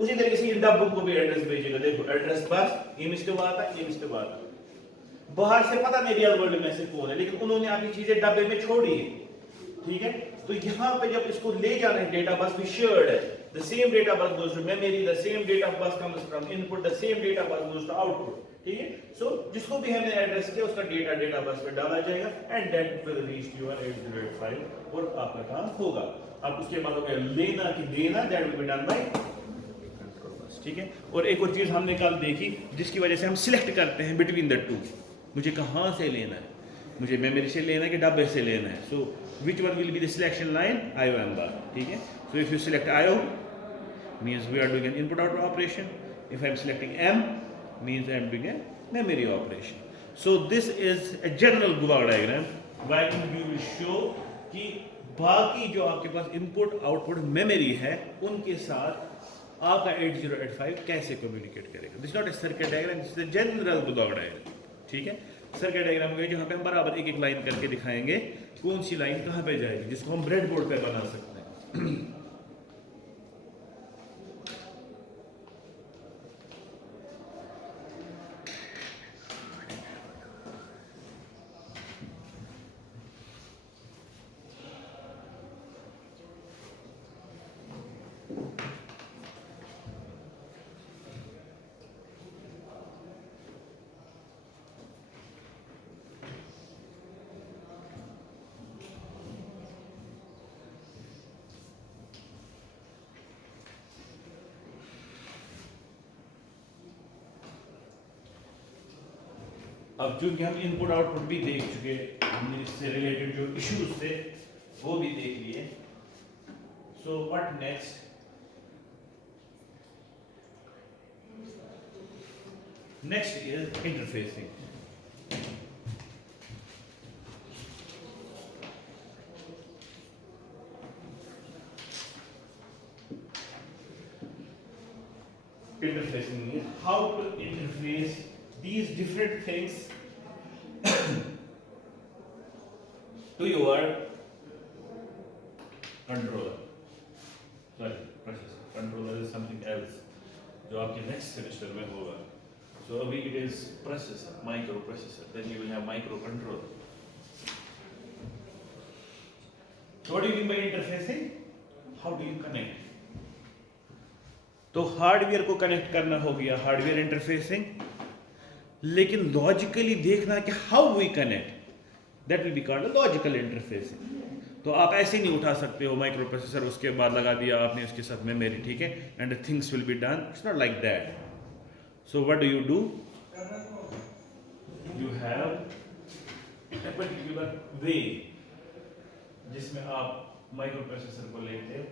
उसी तरीके से इन डब्बों को भी एड्रेस भेजेगा. देखो एड्रेस बस ये मिस्टर आता है, ये मिस्टर आता है. बाहर से पता नहीं रियल वर्ल्ड में से कौन है, लेकिन उन्होंने अपनी चीजें डब्बे में छोड़ी है. ठीक है, तो यहाँ पे जब इसको ले जाना है, डेटा बस भी शेयर्ड है. The same data bus goes to memory, the same data bus comes from input, the same data bus goes to output. ठीक है, so जिसको भी हमने एड्रेस किया उसका डेटा बस पे डाला जाएगा and that will reach your 8085 और आपका काम होगा. अब उसके बाद हो गया लेना कि देना, that will be done by control bus. ठीक है, और एक और चीज हमने कल देखी जिसकी वजह से हम सिलेक्ट करते हैं बिटवीन द टू. मुझे कहाँ से लेना है, मुझे मेमोरी से लेना है कि डब्बे से लेना है. सो which one will be the selection line? IOM bar. ठीक है, so if you select IO means we are doing an input output operation. If I am selecting M means I am doing a memory operation. So this is a general block diagram wherein you will show कि बाकी जो आपके पास input output memory है उनके साथ आपका 8085 कैसे communicate करेगा. This is not a circuit diagram, this is a general block diagram. ठीक है, सर्किट डायग्राम में जहाँ पे हम बराबर एक एक लाइन करके दिखाएंगे कौन सी लाइन कहाँ पे जाएगी, जिसको हम ब्रेड बोर्ड पे बना सकते हैं. अब चूंकि हम इनपुट आउटपुट भी देख चुके, हमने इससे रिलेटेड जो इश्यूज थे वो भी देख लिए. So what next? Next is interfacing. Interfacing means how to interface these different things to your controller. Sorry, processor. Controller is something else जो आपके next semester में होगा. So अभी it is processor, microprocessor. Then you will have microcontroller. So what do you mean by interfacing? How do you connect? तो hardware को connect करना हो गया हार्डवेयर इंटरफेसिंग, लेकिन लॉजिकली देखना कि how we connect, that will be called logical interfacing. तो आप ऐसे नहीं उठा सकते हो माइक्रो प्रोसेसर उसके बाद लगा दिया आपने उसके साथ मेमोरी, ठीक है, and things will be done. It's not like that. So what do you do? You have a particular way जिसमें आप माइक्रो प्रोसेसर को लेते हो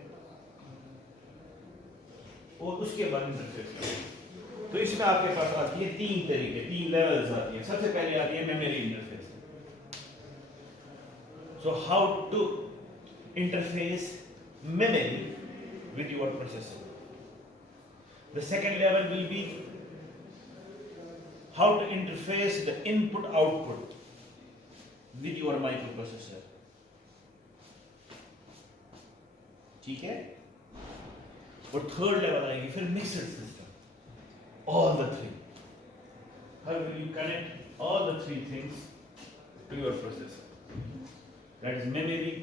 और उसके बाद इंटरफेस करते. तो इसमें आपके पास आती है तीन तरीके, तीन लेवल्स आती हैं. सबसे पहले आती है memory interface. So how to interface memory with your processor. The second level will be how to interface the input output with your microprocessor. ठीक है, और थर्ड लेवल आएगी फिर mixed system. All the three, how will you connect all the three things to your processor. That is memory,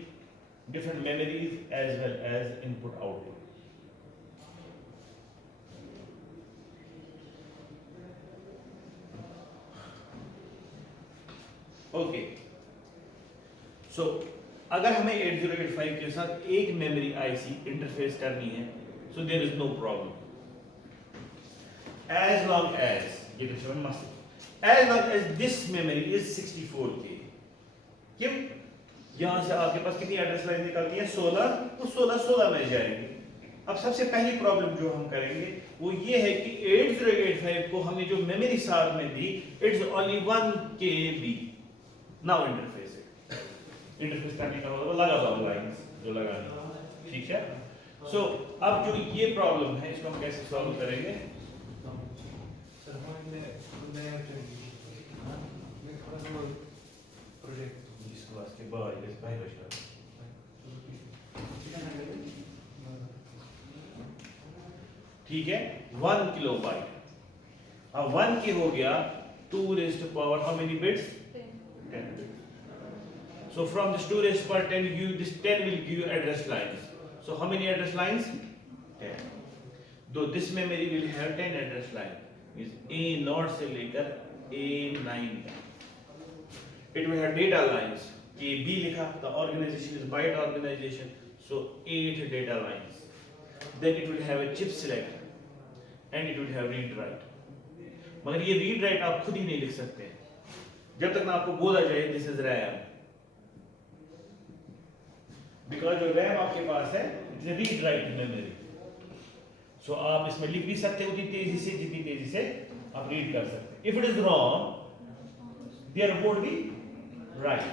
different memories as well as input output. Okay, so अगर हमें 8085 के साथ एक मेमोरी आईसी इंटरफेस करनी है, so there is no problem as long as ये तो 7 must, as long as this memory is 64K. क्यों? यहाँ से आपके पास कितनी एड्रेस लाइन निकलती है? 16. तो 16 में जाएगी. अब सबसे पहली प्रॉब्लम जो हम करेंगे वो ये है कि 8085 को हमने जो मेमोरी साथ में दी, it's only 1 KB. Now interface interface करने का मतलब लगा हुआ लाइंस जो लगानी, ठीक है. सो अब जो ये प्रॉब्लम है इसको हम कैसे सॉल्व करेंगे? प्रोजेक्ट जिसके वास्ते बाहर इस बाहर रखा ठीक है 1 किलोबाइट अब 1 की हो गया 2 raised to power how many bits 10 bits so from this 2 raised to power 10 you this 10 will give you address lines so how many address lines 10 though this memory will have 10 address line is A0 से लेकर A9 it will have data lines कि B लिखा the organization is byte organization so 8 data lines then it will have a chip select and it will have read write मगर ये read write आप खुद ही नहीं लिख सकते जब तक ना आपको बोला जाए this is RAM because जो RAM आपके पास है it is a read write memory so आप इसमें लिख भी सकते हो उतनी तेजी से जितनी तेजी से आप रीड कर सकते if it is wrong there would be right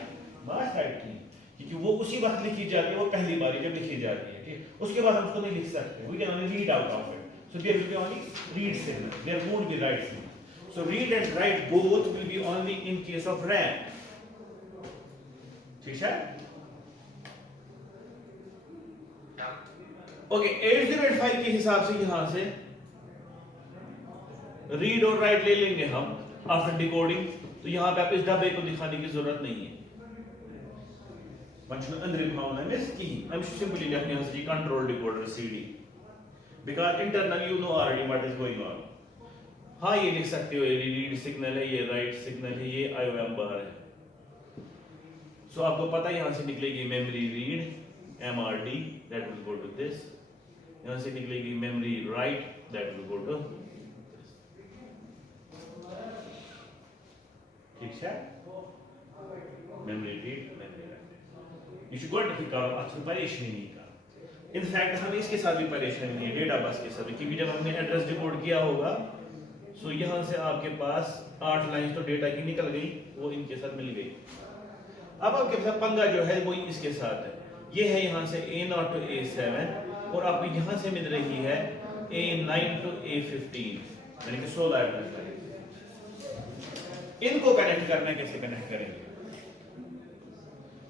must right की क्योंकि वो उसी वक्त लिखी जाती है वो पहली बार जब लिखी जाती है ठीक उसके बाद हम उसको नहीं लिख सकते we can only read out of it so there will be only read signal there won't be write signal so read and write both will be only in case of RAM ठीक है okay 8085 के हिसाब से यहां से read और right ले लेंगे हम आफ्टर डिकोडिंग तो यहां पे आप इस डब्बे को दिखाने की जरूरत नहीं है Functional अंदर भावना में इसकी I'm simply लिखने हैं कि control decoder CD because internally you know already what is going on हाँ ये लिख सकते हो ये रीड सिग्नल है ये राइट सिग्नल है ये IOM बार है so आपको पता है यहाँ से निकलेगी memory read MRD that will go to this यहाँ से निकलेगी memory write that will go to ठीक है memory read memory write you should go to the car आपको परेशानी नहीं का इनफैक्ट हमें इसके साथ भी परेशानी नहीं है डेटा बस के साथ क्योंकि जब हमने एड्रेस डिकोड किया होगा सो यहाँ से आपके पास 8 लाइंस तो डेटा की निकल गई वो इनके साथ मिल गई अब आपके पास पंगा जो है वो इसके साथ है ये है यहाँ से A0 to A7 और आपको यहाँ से मिल रही है A9 to A15 यानी कि 16 एड्रेस लाइन इनको कनेक्ट करना कैसे कनेक्ट करेंगे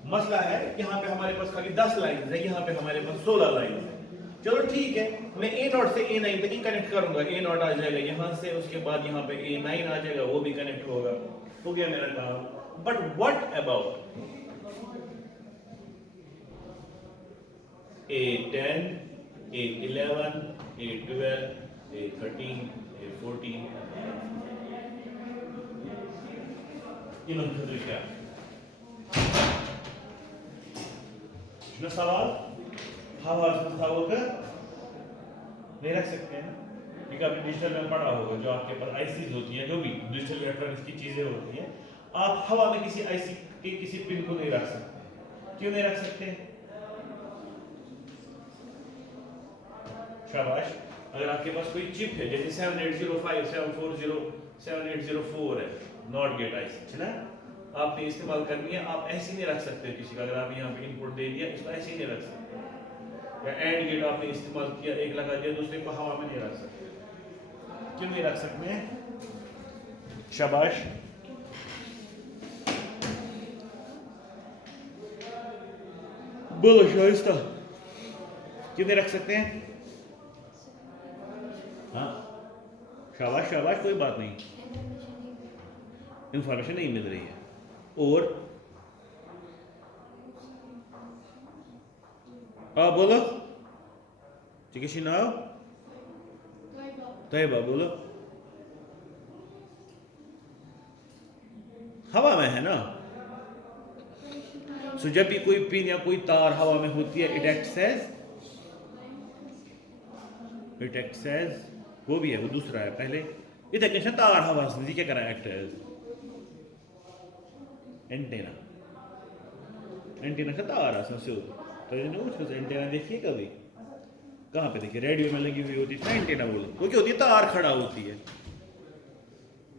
मसला है यहाँ पे हमारे पास खाली 10 लाइंस है यहाँ पे हमारे पास 16 लाइंस है चलो ठीक है मैं A0 से A9 तक ही कनेक्ट करूंगा A0 आ जाएगा यहाँ से उसके बाद यहाँ पे A9 आ जाएगा वो भी कनेक्ट होगा हो गया मेरा काम but what about A10 A11 A12 A13 A14 इन्होंने क्या ना सवाल हवा कर नहीं रख सकते हैं क्योंकि आपने डिजिटल में पढ़ा होगा जो आपके पास आईसीज होती हैं जो भी डिजिटल इलेक्ट्रॉनिक्स की चीजें होती हैं आप हवा में किसी आईसी के किसी पिन को नहीं रख सकते क्यों नहीं रख सकते शाबाश अगर आपके पास कोई चिप है जैसे 7805 740 7804 है नॉट गेट आईसी है ना आपने इस्तेमाल करनी है आप ऐसे नहीं रख सकते किसी का अगर आप यहाँ पे इनपुट दे दिया इसको ऐसे ही नहीं रख सकते या एंड गेट आपने इस्तेमाल किया एक लगा दिया दूसरे को हवा में नहीं रख सकते क्यों नहीं रख सकते शाबाश बोलो शाइस्ता क्यों नहीं रख सकते हैं हाँ शाबाश शाबाश कोई बात नहीं इंफॉर्मेशन नहीं मिल रही है और बोलो चिकित्सी नाव तैयबा बोलो हवा में है ना सो जब भी कोई पिन या कोई तार हवा में होती है इट एक्ट्स एज वो भी है वो दूसरा है पहले इधर कैसे तार हवा से क्या करा एक्ट एज एंटेना एंटेना का तार है सबसे तो उसको एंटेना देखिए कभी कहाँ पे देखिए रेडियो में लगी हुई होती है एंटेना बोलो वो क्या होती है तार खड़ा होती है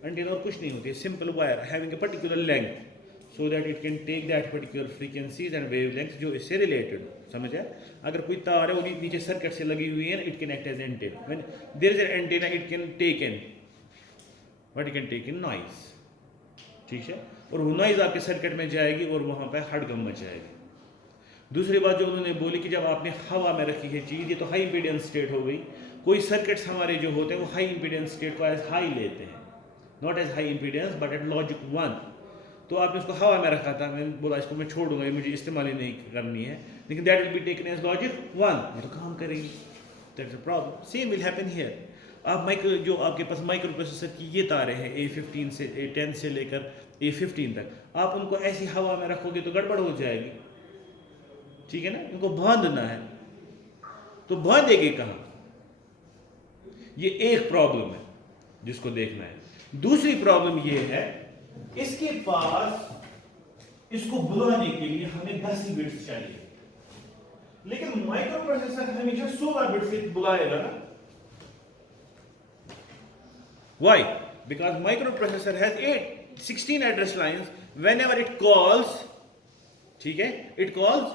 एंटेना और कुछ नहीं होती है simple wire having a particular length so that it can take that particular frequencies and wavelength जो इससे रिलेटेड समझ आए अगर कोई तार है वो नीचे सर्किट से लगी हुई है it can act as antenna when there is an antenna it can take in what it can take in noise ठीक है, और वो नॉइज़ आपके सर्किट में जाएगी और वहाँ पे हड़कंप मच जाएगी। दूसरी बात जो उन्होंने बोली कि जब आपने हवा में रखी है चीज़, ये तो हाई इम्पीडेंस स्टेट हो गई। कोई सर्किट्स हमारे जो होते हैं वो हाई इम्पीडेंस स्टेट को एज हाई लेते हैं, not as high impedance but at logic 1। तो आपने उसको हवा में रखा था, मैंने बोला इसको मैं छोड़ दूंगा, मुझे इस्तेमाल ही नहीं करनी है, लेकिन that will be taken as logic 1, ये तो काम करेगी। That's a problem. Same will happen here. आप जो आपके पास माइक्रो प्रोसेसर की ये तारे हैं A15 से A10 से लेकर A15 तक, आप उनको ऐसी हवा में रखोगे तो गड़बड़ हो जाएगी, ठीक है ना। इनको बांधना है तो बांधेंगे कहाँ, ये एक प्रॉब्लम है जिसको देखना है। दूसरी प्रॉब्लम ये है, इसके पास इसको बुलाने के लिए हमें 10 बिट्स चाहिए, लेकिन माइक्रो प्रोसेसर हमेशा 16 बिट से बुलाएगा ना। Why? Because microprocessor has 16 address lines. Whenever it calls, ठीक है, it calls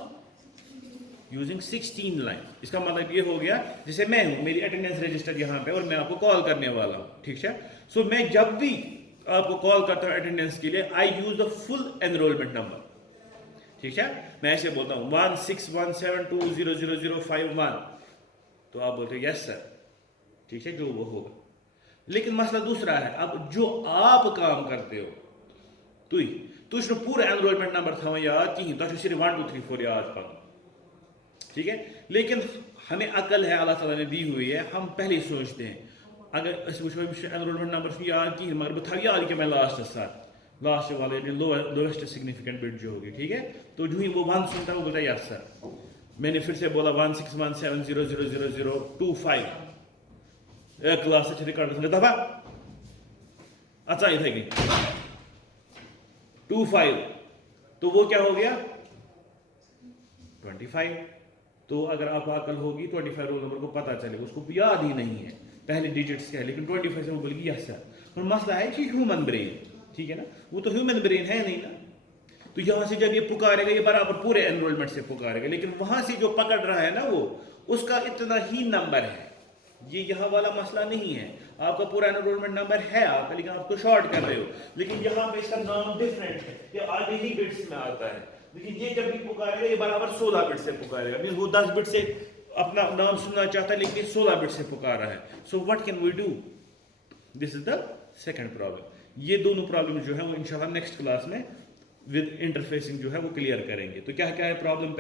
using 16 lines. इसका मतलब ये हो गया, जैसे मैं हूं, मेरी अटेंडेंस रजिस्टर यहाँ पे और मैं आपको कॉल करने वाला हूँ, ठीक है। सो मैं जब भी आपको कॉल करता हूँ अटेंडेंस के लिए, I use the full enrolment number, ठीक है। मैं ऐसे बोलता हूँ 16172000051, तो आप बोलते हो यस सर, ठीक है, जो वो होगा। लेकिन मसला दूसरा है, अब जो आप काम करते हो तुझ पूरा एनरोलमेंट नंबर था याद कहीं, तो सिर्फ 1 2 3 4 याद पा, ठीक है। लेकिन हमें अकल है, अल्लाह ताला ने दी हुई है, हम पहले ही सोचते हैं अगर एनरोलमेंट नंबर याद की मगर बता याद कि मैं लास्ट वाले लोएस्ट सिग्निफिकेंट बिट जो होगी, ठीक है। तो जो ही वो 1 सुनता है वो बोलता है यस सर। मैंने फिर से बोला 161700025 क्लास रिकॉर्ड दफा अच्छा ही थे 25, तो वो क्या हो गया 25। तो अगर आपको अकल होगी 25 रोल नंबर को पता चलेगा, उसको याद ही नहीं है पहले डिजिट्स क्या है, लेकिन 25 से वो बोलेगी यस सर। और मसला है कि ह्यूमन ब्रेन, ठीक है ना, वो तो ह्यूमन ब्रेन है नहीं ना। तो यहां से जब ये पुकारेगा ये बराबर पूरे एनरोलमेंट से पुकारेगा, लेकिन वहां से जो पकड़ रहा है ना वो उसका इतना ही नंबर है, ये यहाँ वाला मसला नहीं है। आपका पूरा एनरोलमेंट नंबर है आपका, लेकिन आप तो शॉर्ट कर रहे हो, लेकिन यहाँ पे इसका नाम डिफरेंट है, ये आगे ही बिट्स में आता है। लेकिन ये जब भी पुकारेगा ये बराबर 16 बिट से पुकारेगा, मींस वो 10 बिट से अपना नाम सुनना चाहता है लेकिन 16 बिट से पुकार रहा है। So what can we do, this is the second problem. ये दोनों प्रॉब्लम जो है वो इंशाल्लाह नेक्स्ट क्लास में विद इंटरफेसिंग जो है वो क्लियर करेंगे। तो क्या क्या है प्रॉब्लम?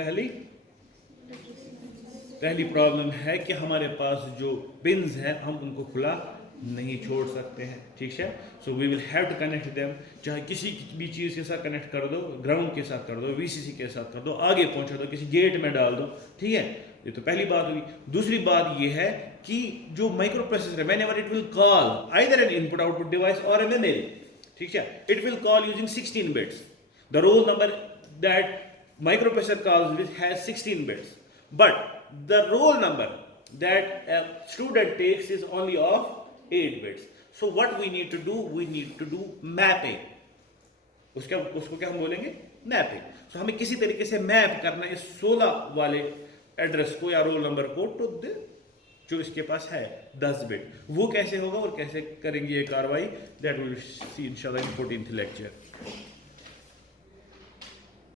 पहली प्रॉब्लम है कि हमारे पास जो पिन्स हैं हम उनको खुला नहीं छोड़ सकते हैं, ठीक है। So we will have to connect them, चाहे किसी भी चीज़ के साथ कनेक्ट कर दो, ग्राउंड के साथ कर दो, वीसीसी के साथ कर दो, आगे पहुंचा दो, किसी गेट में डाल दो, ठीक है। ये तो पहली बात हुई। दूसरी बात ये है कि जो माइक्रो प्रोसेसर है, whenever it will call either an input output device और ए मेमोरी, ठीक है, it will call using 16 bits. The roll number that micro processor calls with has 16 bits, but the roll number that a student takes is only of 8 bits. So what we need to do? We need to do mapping. उसको क्या हम बोलेंगे? Mapping. So हमें किसी तरीके से map करना इस 16 वाले एड्रेस को या रोल नंबर को टू जो इसके पास है 10 बिट। वो कैसे होगा और कैसे करेंगे ये कार्रवाई, दैट विल सी इंशाल्लाह इन 14th लेक्चर।